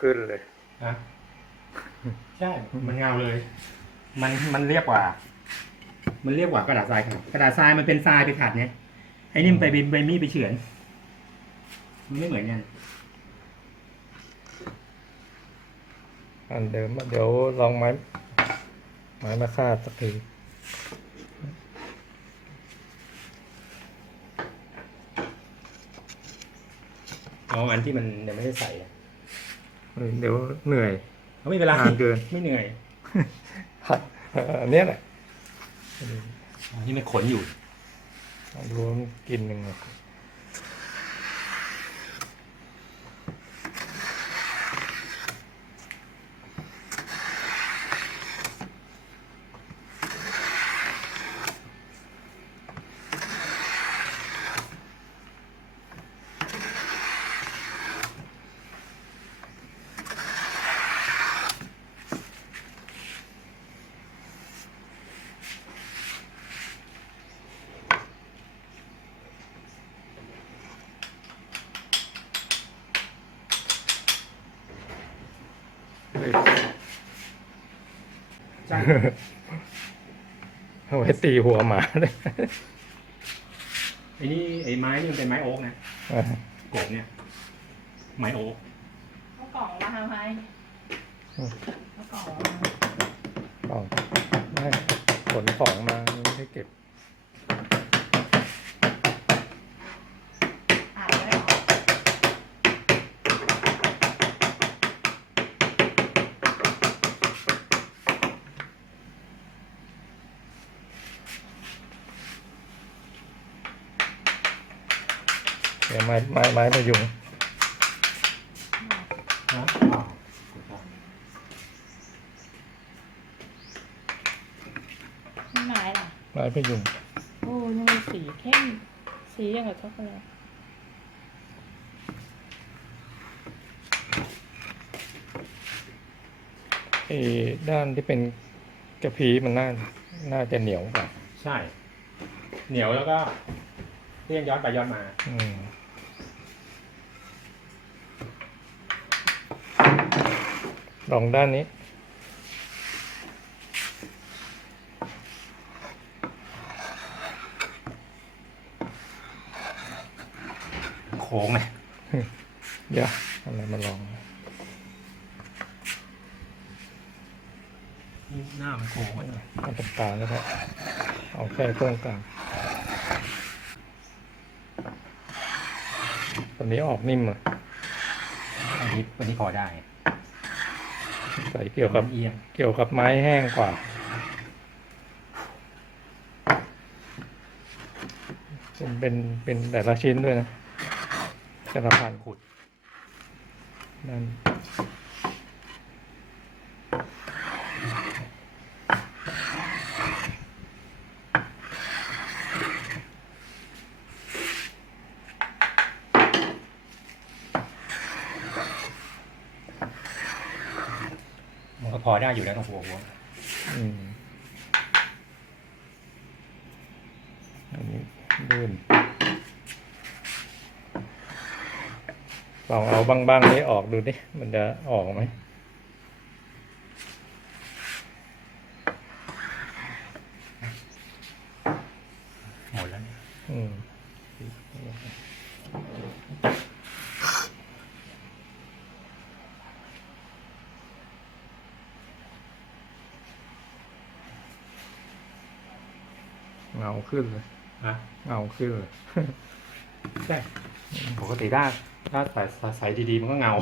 ขึ้นเลยนะใช่ มันเงาเลย มันมันเรียบกว่า มันเรียบกว่ากระดาษทรายครับกระดาษทรายมันเป็นทรายไปขัดเนี่ยไอ้นี่มันไปบินใบมีดไปเฉือน มันไม่เหมือนกันอันเดิมเดี๋ยวลองไม้ไม้มาคาดสักทีเอาอันที่มันยังไม่ได้ใส่อะ เดี๋ยวเหนื่อยเอาไม่เป็นไรนานเกิน ไม่เหนื่อยอันเนี้ยแหละอันนี้มันขนอยู่ ดูมันกินหนึ่ง เอาไว้ตีหัวหมาเลยไอ้นี่ไอ้ไม้นี่มันเป็นไม้โอ๊กนะอะโกบเนี่ย ไม้โอ๊กเอากล่องมาทำไมเอากล่องมาลองไม่ขนของมาไม่ได้เก็บ อ่านไว้เหรอ เดี๋ยวไม้ไม้ไม้พยุงนะอ้าวนี่ไม้ล่ะไม้พยุงโอ้นี่มันสีเข้มสีอย่างกับช็อกโกแลตไอ้ด้านที่เป็นกระพี้มันน่าน่าจะเหนียวกว่าใช่ เหนียวแล้วก็ เลี่ยงย้อนไปย้อนมาอืมลองด้านนี้ โค้งไงเดี๋ยวเอะไรมาลอง หน้ามันโค้งไง เอาตรงกลางแล้วก็เอาแค่ตรงกลางตั วนี้ออกนิ่มอะอันนี้อันนี้พอได้ใส่เกี่ยวกับ เอียงเกี่ยวกับไม้แห้งกว่า เป็นเป็นเป็นแต่ละชิ้นด้วยนะแต่ละพันขุดนั่น มันก็พอได้อยู่แล้วตรงหัวหัวอืมอันนี้ลื่นลองเอาบ้างๆนี้ออกดูดิ มันจะออกไหม หมดแล้วเนี่ย อืม เงาขึ้นเลยฮะเงาขึ้นเลย ใช่ ปกติถ้าถ้าใส่ใส่ดีๆ มันก็เงา